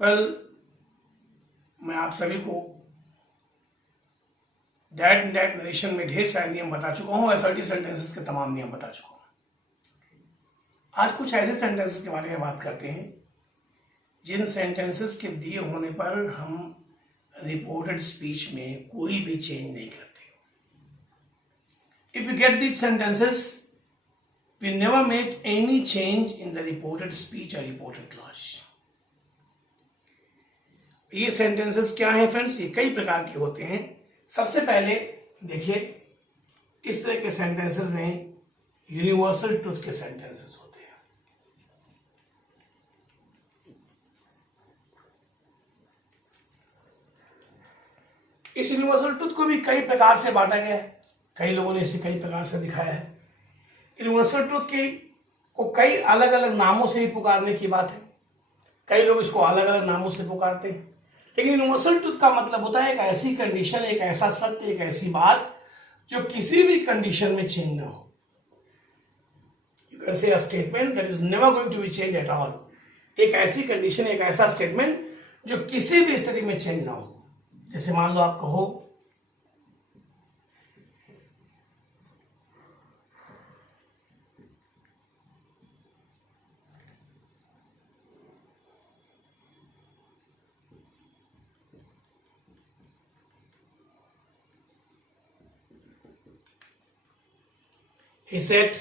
Well, मैं आप सभी को डायरेक्ट इनडायरेक्ट नरेशन में ढेर सारे नियम बता चुका हूँ, असर्टिव सेंटेंसेस के तमाम नियम बता चुका हूँ। आज कुछ ऐसे सेंटेंसेस के बारे में बात करते हैं जिन सेंटेंसेस के दिए होने पर हम रिपोर्टेड स्पीच में कोई भी चेंज नहीं करते। If you get these sentences, we never make any change in the reported speech और रिपोर्टेड क्लॉज। ये सेंटेंसेस क्या हैं फ्रेंड्स? ये कई प्रकार के होते हैं। सबसे पहले देखिए, इस तरह के सेंटेंसेस में यूनिवर्सल ट्रुथ के सेंटेंसेस होते हैं। इस यूनिवर्सल ट्रुथ को भी कई प्रकार से बांटा गया है, कई लोगों ने इसे कई प्रकार से दिखाया है। यूनिवर्सल ट्रुथ को कई अलग अलग नामों से भी पुकारने की बात है, कई लोग इसको अलग अलग नामों से पुकारते हैं। लेकिन यूनिवर्सल ट्रुथ का मतलब होता है एक ऐसी कंडीशन, एक ऐसा सत्य, एक ऐसी बात जो किसी भी कंडीशन में चेंज ना हो। You can say a statement that is never going to be change at all. एक ऐसी कंडीशन, एक ऐसा स्टेटमेंट जो किसी भी स्थिति में चेंज ना हो। जैसे मान लो आप कहो He said,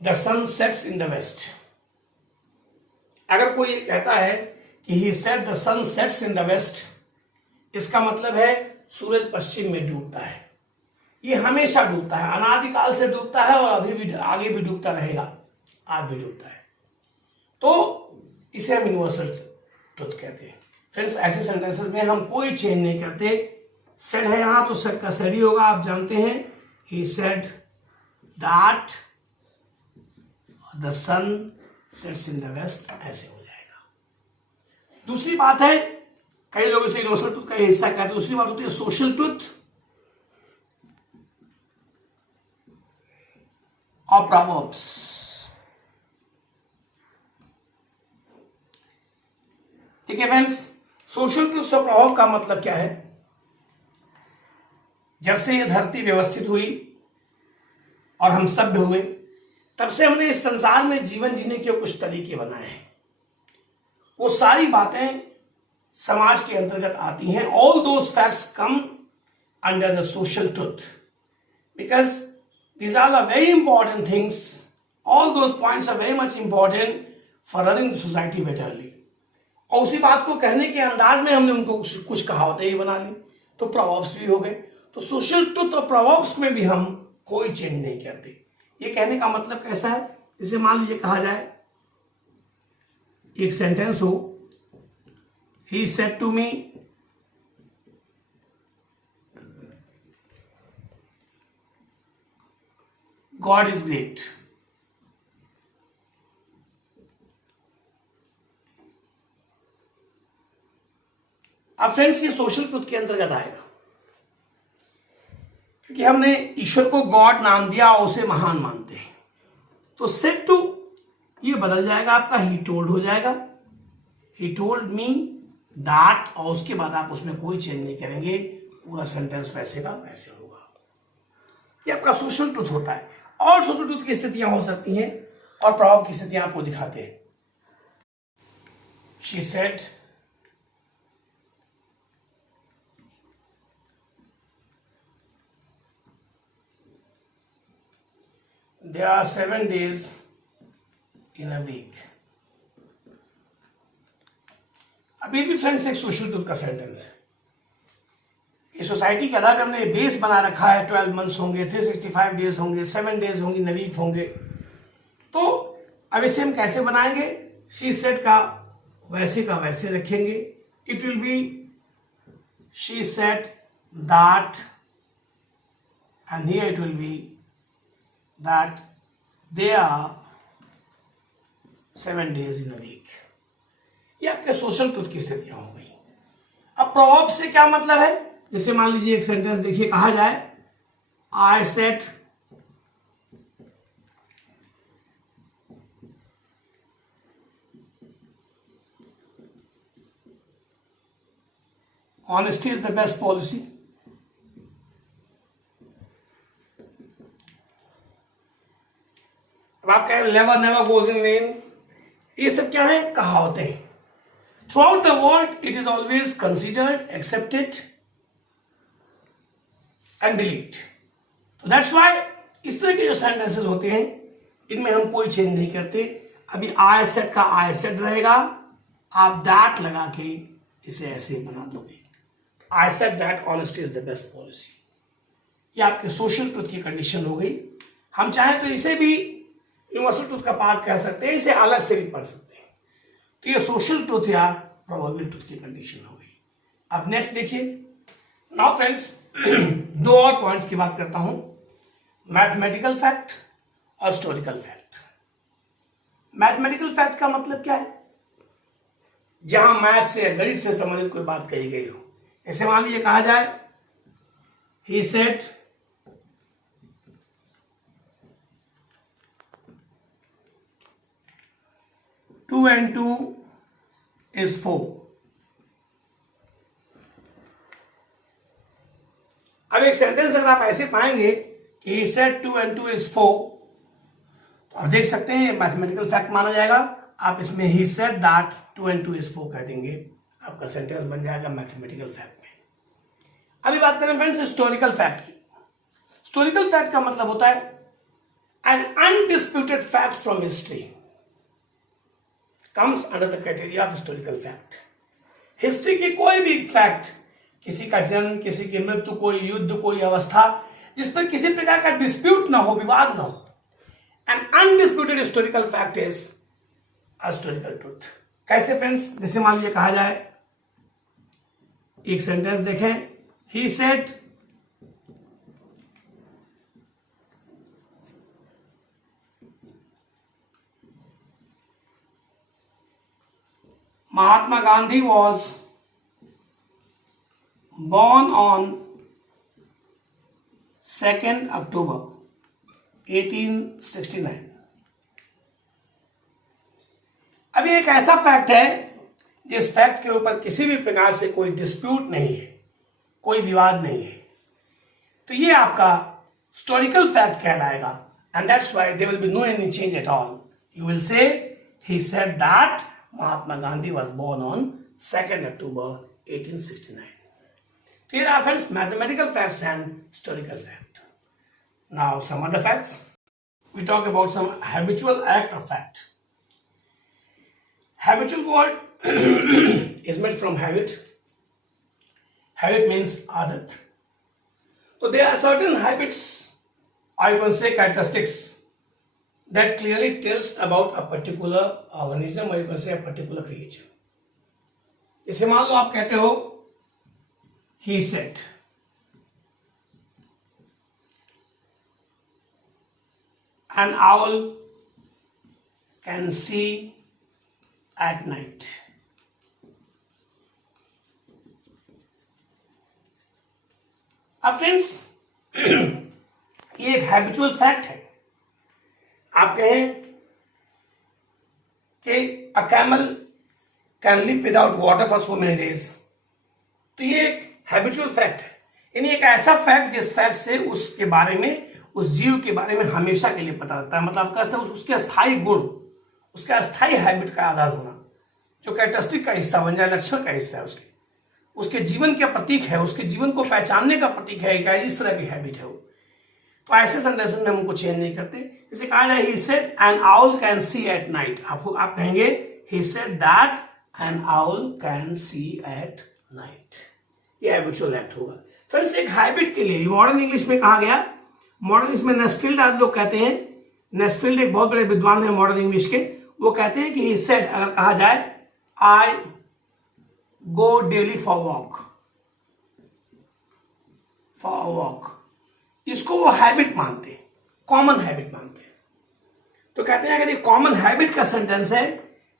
the sun sets in the west. अगर कोई कहता है कि he said the sun sets in the west, इसका मतलब है सूरज पश्चिम में डूबता है। ये हमेशा डूबता है, अनादिकाल से डूबता है और अभी भी आगे भी डूबता रहेगा, आज भी डूबता है। तो इसे हम यूनिवर्सल ट्रुथ कहते हैं। फ्रेंड्स, ऐसे सेंटेंसेस में हम कोई चेंज नहीं करते। सेड है यहां तो सेड का सेड ही होगा, आप जानते हैं। He said that the sun sets in the west, ऐसे हो जाएगा। दूसरी बात है, कई लोग इसे यूनिवर्सल ट्रुथ का हिस्सा कहते हैं। दूसरी बात होती है सोशल ट्रुथ और प्रॉवर्ब्स। ठीक है फ्रेंड्स, सोशल ट्रुथ और प्रॉवर्ब का मतलब क्या है? जब से ये धरती व्यवस्थित हुई और हम सभ्य हुए, तब से हमने इस संसार में जीवन जीने के कुछ तरीके बनाए हैं। वो सारी बातें समाज के अंतर्गत आती हैं। All those facts come under the social truth because these are the very important things. All those points are very much important for running the society betterly. और उसी बात को कहने के अंदाज में हमने उनको कुछ कहावतें ही बना ली, तो प्रॉवर्ब्स भी हो गए। तो सोशल ट्रुथ और प्रॉवर्ब्स में भी हम कोई चेंज नहीं करते। ये कहने का मतलब कैसा है? जैसे मान लीजिए कहा जाए, एक सेंटेंस हो, he said to me God is great. अब फ्रेंड्स, ये सोशल ट्रुथ के अंतर्गत आएगा कि हमने ईश्वर को गॉड नाम दिया और उसे महान मानते हैं। तो सेड टू ये बदल जाएगा, आपका ही टोल्ड हो जाएगा। ही टोल्ड मी दैट, और उसके बाद आप उसमें कोई चेंज नहीं करेंगे, पूरा सेंटेंस वैसे का वैसे होगा। ये आपका सोशल ट्रुथ होता है। और सोशल ट्रुथ की स्थितियां हो सकती हैं और प्रभाव की स्थितियां आपको दिखाते हैं। She said there are 7 days in a week। अभी भी फ्रेंड्स एक सोशल ट्रुथ का सेंटेंस है। ये सोसाइटी के अलग हमने बेस बना रखा है। 12 मंथ्स होंगे, 365 डेज होंगे, 7 डेज होंगी, न वीक होंगे। तो अब इसे हम कैसे बनाएंगे? शी सेड का वैसे रखेंगे। It will be she said that, and here it will be that there are 7 days in a week। ये आपके सोशल ट्रुथ की स्थितियां हो गई। अब प्रॉवर्ब से क्या मतलब है? जैसे मान लीजिए एक सेंटेंस देखिए, कहा जाए, I said honesty is the best policy. अब आप कहें never never goes in vain, ये सब क्या है? कहावतें। Throughout the world it is always considered, accepted and believed. तो दैट्स व्हाई इस तरह के जो सेंटेंसेस होते हैं इनमें हम कोई चेंज नहीं करते। अभी आई सेड का आई सेड रहेगा, आप दैट लगा के इसे ऐसे बना दोगे। I said that honesty is the best policy, ये आपके सोशल ट्रुथ की कंडीशन हो गई। हम चाहें तो इसे भी यूनिवर्सल ट्रुथ का पार्ट कह सकते हैं, इसे अलग से भी पढ़ सकते हैं। तो ये सोशल ट्रुथ या प्रोबेबल ट्रुथ की कंडीशन हो गई। अब नेक्स्ट देखिए। नाउ फ्रेंड्स, दो और पॉइंट्स की बात करता हूं, मैथमेटिकल फैक्ट और हिस्टोरिकल फैक्ट। मैथमेटिकल फैक्ट का मतलब क्या है? जहां मैथ से या गणित से संबंधित कोई बात कही गई हो। ऐसे मान लीजिए कहा जाए he said two and two is 4। अब एक सेंटेंस अगर आप ऐसे पाएंगे कि he said 2 and 2 is 4, तो आप देख सकते हैं मैथमेटिकल फैक्ट माना जाएगा। आप इसमें he said that 2 and 2 is 4 कह देंगे, आपका सेंटेंस बन जाएगा मैथमेटिकल फैक्ट में। अभी बात करें फ्रेंड्स हिस्टोरिकल फैक्ट की। हिस्टोरिकल फैक्ट का मतलब होता है an undisputed fact from history comes under the criteria of historical fact। History की कोई भी फैक्ट, किसी का जन्म, किसी की मृत्यु, कोई युद्ध, कोई अवस्था, जिस पर किसी प्रकार का डिस्प्यूट ना हो, विवाद ना हो, an undisputed historical fact is historical truth. कैसे फ्रेंड्स? जैसे मान लीजिए कहा जाए, एक सेंटेंस देखें, he said Mahatma Gandhi was born on 2nd October 1869। अभी एक ऐसा फैक्ट है जिस फैक्ट के ऊपर किसी भी प्रकार से कोई डिस्प्यूट नहीं है, कोई विवाद नहीं है, तो ये आपका हिस्टोरिकल फैक्ट कहलाएगा। And that's why there will be no any change at all. You will say he said that Mahatma Gandhi was born on 2nd October 1869। Here are friends mathematical facts and historical fact. Now some other facts. We talk about some habitual act of fact. Habitual word is made from habit. Habit means adat. So there are certain habits, or you can say characteristics, that clearly tells about a particular organism, or you can say a particular creature. जैसे मान लो आप कहते हो he said, an owl can see at night। अब friends ये एक habitual fact है। आप कहें कि a camel can live without water for so many days, तो ये एक हैबिचुअल फैक्ट है, यानी एक ऐसा फैक्ट जिस फैक्ट से उसके बारे में, उस जीव के बारे में हमेशा के लिए पता रहता है। मतलब कहते हैं उसके अस्थायी गुण, उसका अस्थायी हैबिट का आधार होना, जो कैरेक्टरिस्टिक का हिस्सा बन जाए, लक्षण का हिस्सा है, उसके जीवन का प्रतीक है, उसके जीवन को पहचानने का प्रतीक है, इस तरह की हैबिट है वो। तो ऐसे सेंटेंस में हम उनको चेंज नहीं करते। जैसे कहा जाए he said N owl can see at night, आप कहेंगे ही said that N owl can see at night. ये हैबिचुअल एक्ट होगा। फ्रेंड्स एक हैबिट के लिए मॉडर्न इंग्लिश में कहा गया, मॉडर्न इंग्लिश में नेस्फील्ड आज लोग कहते हैं, नेस्फील्ड एक बहुत बड़े विद्वान है मॉडर्न इंग्लिश के, वो कहते हैं कि ही सेड, अगर कहा जाए आई गो डेली फॉर वॉक, इसको वो हैबिट मानते हैं, कॉमन हैबिट मानते हैं। तो कहते हैं अगर ये कॉमन हैबिट का सेंटेंस है,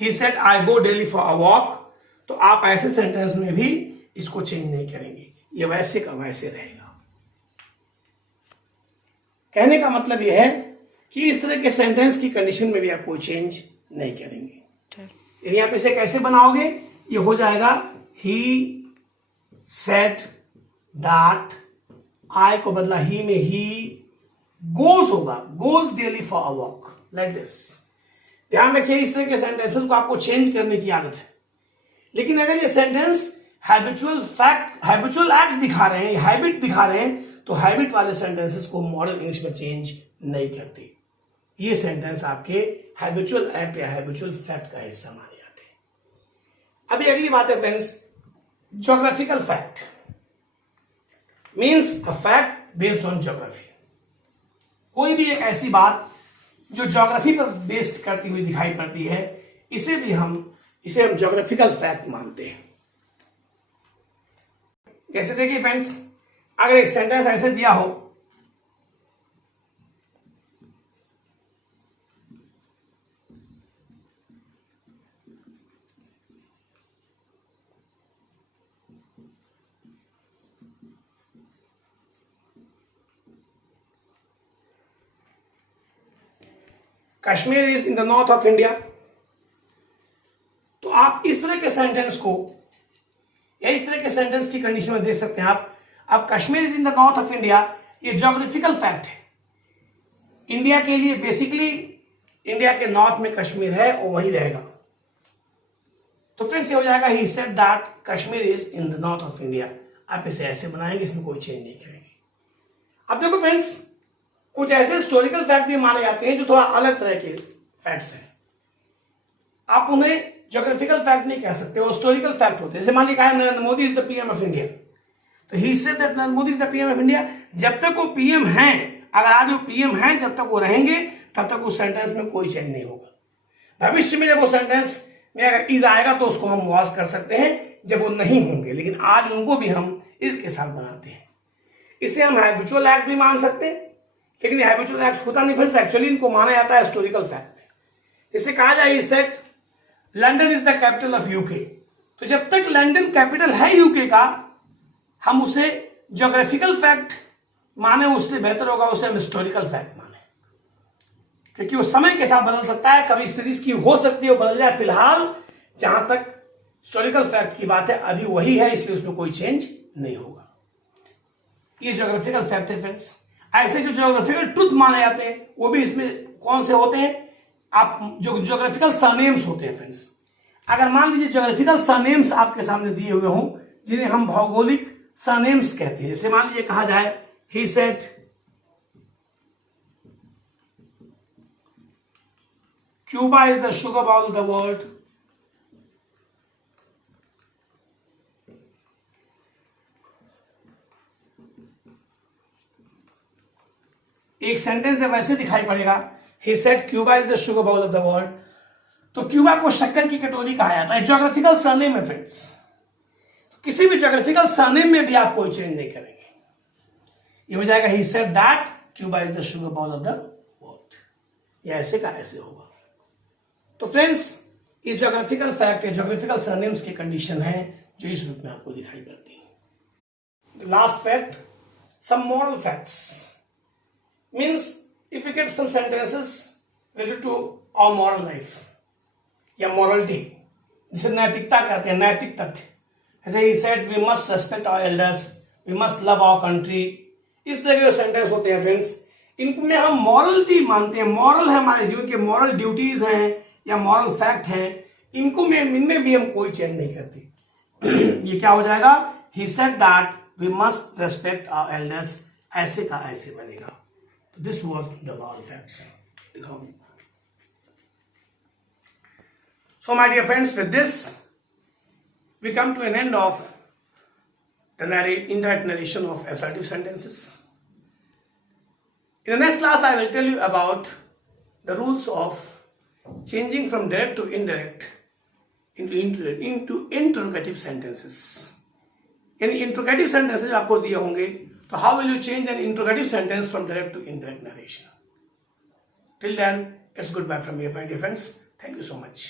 he said I go daily for a walk, तो आप ऐसे सेंटेंस में भी इसको चेंज नहीं करेंगे, ये वैसे का वैसे रहेगा। कहने का मतलब यह है कि इस तरह के सेंटेंस की कंडीशन में भी आप कोई चेंज नहीं करेंगे। यदि आप इसे कैसे बनाओगे, ये हो जाएगा ही सेड दैट, आई को बदला ही में, ही गोज होगा, goes daily for a walk, like this. ध्यान रखिए इस तरह के सेंटेंसेस को आपको चेंज करने की आदत है। लेकिन अगर ये sentence habitual fact, habitual act दिखा रहे हैं, हैबिट दिखा रहे हैं, तो हैबिट वाले सेंटेंसेस को मॉडर्न इंग्लिश में चेंज नहीं करते। ये सेंटेंस आपके हैबिचुअल एक्ट या हैबिचुअल फैक्ट का हिस्सा माने जाते हैं। अभी अगली बात है friends, geographical fact means a fact based on geography. कोई भी एक ऐसी बात जो ज्योग्राफी पर बेस्ड करती हुई दिखाई पड़ती है, इसे हम ज्योग्राफिकल फैक्ट मानते हैं। जैसे देखिए फ्रेंड्स, अगर एक सेंटेंस ऐसे दिया हो, Kashmir is in the north of India, तो आप इस तरह के सेंटेंस को या इस तरह के सेंटेंस की कंडीशन में देख सकते हैं आप। अब Kashmir is in the north of India, ये ज्योग्राफिकल फैक्ट है। इंडिया के लिए बेसिकली इंडिया के नॉर्थ में कश्मीर है और वही रहेगा। तो फ्रेंड्स ये हो जाएगा he said that Kashmir is in the north of India. आप इसे ऐसे बनाएंगे, इसमें कोई चेंज नहीं करेंगे। अब देखो फ्रेंड्स, कुछ ऐसे हिस्टोरिकल फैक्ट भी माने जाते हैं जो थोड़ा अलग तरह के फैक्ट्स हैं। आप उन्हें ज्योग्राफिकल फैक्ट नहीं कह सकते, वो हिस्टोरिकल फैक्ट होते हैं। जैसे मान लिया कहा Narendra Modi is the PM of India, तो he said that Narendra Modi is the PM of India. जब तक वो पीएम हैं, अगर आज वो पीएम हैं, जब तक वो रहेंगे तब तक उस सेंटेंस में कोई चेंज नहीं होगा। भविष्य में जब वो सेंटेंस में अगर इज आएगा तो उसको हम वॉश कर सकते हैं जब वो नहीं होंगे, लेकिन आज उनको भी हम इसके साथ बनाते हैं। इसे हम हैबिचुअल एक्ट भी मान सकते हैं, लेकिन हैबिचुअल एक्ट होता नहीं फ्रेंड्स, एक्चुअली इनको माना जाता है हिस्टोरिकल फैक्ट में। इसे कहा जाए set London is the capital of UK, तो जब तक लंदन कैपिटल है यूके का, हम उसे ज्योग्राफिकल फैक्ट माने, उससे बेहतर होगा उसे हम हिस्टोरिकल फैक्ट माने, क्योंकि वो समय के साथ बदल सकता है। कभी सीरीज की हो सकती है वो बदल जाए। फिलहाल जहां तक हिस्टोरिकल फैक्ट की बात है अभी वही है, इसलिए उसमें कोई चेंज नहीं होगा। ये ज्योग्राफिकल फैक्ट है फ्रेंड्स। ऐसे जो ज्योग्राफिकल ट्रुथ माने जाते हैं वो भी इसमें कौन से होते हैं, आप जो ज्योग्राफिकल सरनेम्स होते हैं फ्रेंड्स। अगर मान लीजिए ज्योग्राफिकल सरनेम्स आपके सामने दिए हुए हों, जिन्हें हम भौगोलिक सरनेम्स कहते हैं। जैसे मान लीजिए कहा जाए he said Cuba is the sugar bowl of the world, एक सेंटेंस जब ऐसे दिखाई पड़ेगा he said Cuba is the sugar bowl of the world, तो क्यूबा को शक्कर की कटोरी कहा जाता है। ज्योग्राफिकल सरनेम है फ्रेंड्स। तो किसी भी ज्योग्राफिकल सरनेम में भी आप कोई चेंज नहीं करेंगे। ये हो जाएगा he said that Cuba is the sugar bowl of the world, या ऐसे का ऐसे होगा। तो फ्रेंड्स ये ज्योग्राफिकल फैक्ट है, ज्योग्राफिकल सरनेम्स की कंडीशन है जो इस रूप में आपको दिखाई पड़ती है। Last fact, some moral facts means if we get some sentences related to our moral life या morality, जिसे नैतिकता कहते हैं, नैतिक तथ्य। जैसे he said we must respect our elders, we must love our country, इस तरह के सेंटेंस होते हैं फ्रेंड्स, इनमें हम मॉरलिटी मानते हैं। मॉरल है हमारे जीवन के मॉरल ड्यूटीज हैं या मॉरल फैक्ट हैं, इनमें भी हम कोई चेंज नहीं करते। ये क्या हो जाएगा, he said that we must respect our elders, ऐसे का ऐसे बनेगा। This was the moral facts. So my dear friends, with this we come to an end of the indirect narration of assertive sentences. In the next class I will tell you about the rules of changing from direct to indirect into interrogative sentences. यानी interrogative sentences आपको दिए होंगे, so how will you change an interrogative sentence from direct to indirect narration? Till then, it's goodbye from me, my dear friends. Thank you so much.